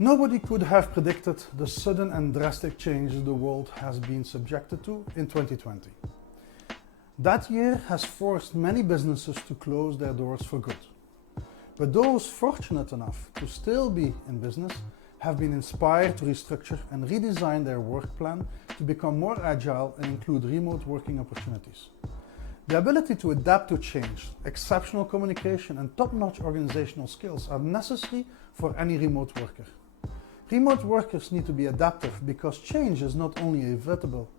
Nobody could have predicted the sudden and drastic changes the world has been subjected to in 2020. That year has forced many businesses to close their doors for good. But those fortunate enough to still be in business have been inspired to restructure and redesign their work plan to become more agile and include remote working opportunities. The ability to adapt to change, exceptional communication and top-notch organizational skills are necessary for any remote worker. Remote workers need to be adaptive because change is not only inevitable,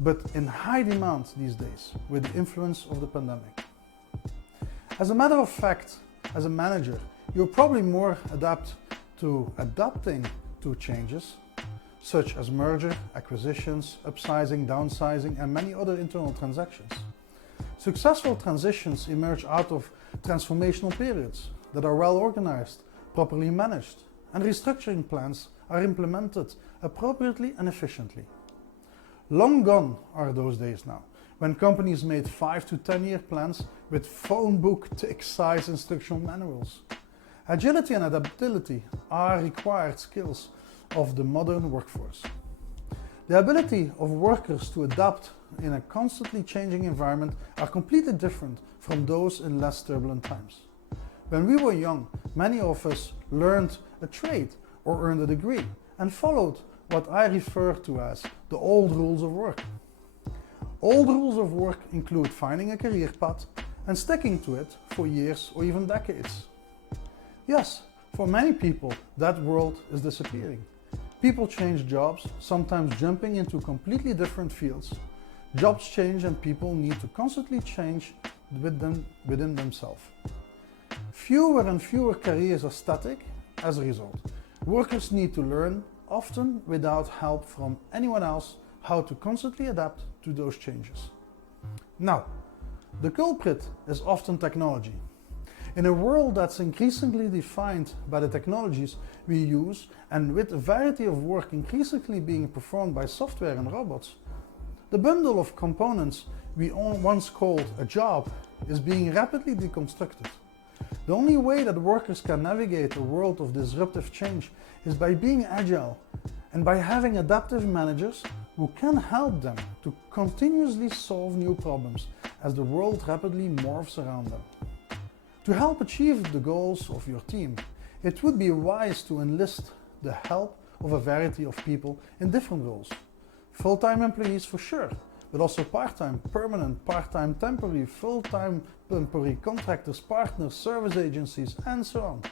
but in high demand these days with the influence of the pandemic. As a matter of fact, as a manager, you're probably more adept to adapting to changes, such as merger, acquisitions, upsizing, downsizing, and many other internal transactions. Successful transitions emerge out of transformational periods that are well organized, properly managed, and restructuring plans are implemented appropriately and efficiently. Long gone are those days now, when companies made 5 to 10 year plans with phone book tick size instructional manuals. Agility and adaptability are required skills of the modern workforce. The ability of workers to adapt in a constantly changing environment are completely different from those in less turbulent times. When we were young, many of us learned a trade or earned a degree and followed what I refer to as the old rules of work. Old rules of work include finding a career path and sticking to it for years or even decades. Yes, for many people, that world is disappearing. People change jobs, sometimes jumping into completely different fields. Jobs change and people need to constantly change within themselves. Fewer and fewer careers are static as a result. Workers need to learn, often without help from anyone else, how to constantly adapt to those changes. Now, the culprit is often technology. In a world that's increasingly defined by the technologies we use and with a variety of work increasingly being performed by software and robots, the bundle of components we once called a job is being rapidly deconstructed. The only way that workers can navigate a world of disruptive change is by being agile and by having adaptive managers who can help them to continuously solve new problems as the world rapidly morphs around them. To help achieve the goals of your team, it would be wise to enlist the help of a variety of people in different roles. Full-time employees for sure, but also part-time, permanent, part-time, temporary, full-time, temporary, contractors, partners, service agencies, and so on.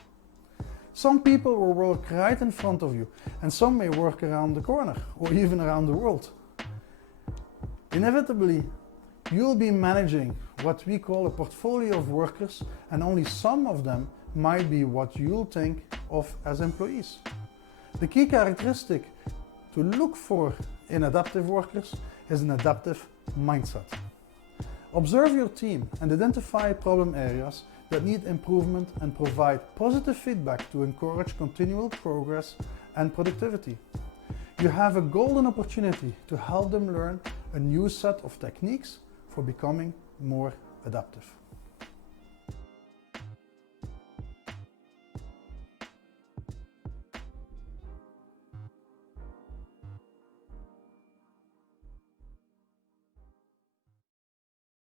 Some people will work right in front of you, and some may work around the corner, or even around the world. Inevitably, you'll be managing what we call a portfolio of workers, and only some of them might be what you'll think of as employees. The key characteristic to look for in adaptive workers is an adaptive mindset. Observe your team and identify problem areas that need improvement and provide positive feedback to encourage continual progress and productivity. You have a golden opportunity to help them learn a new set of techniques for becoming more adaptive.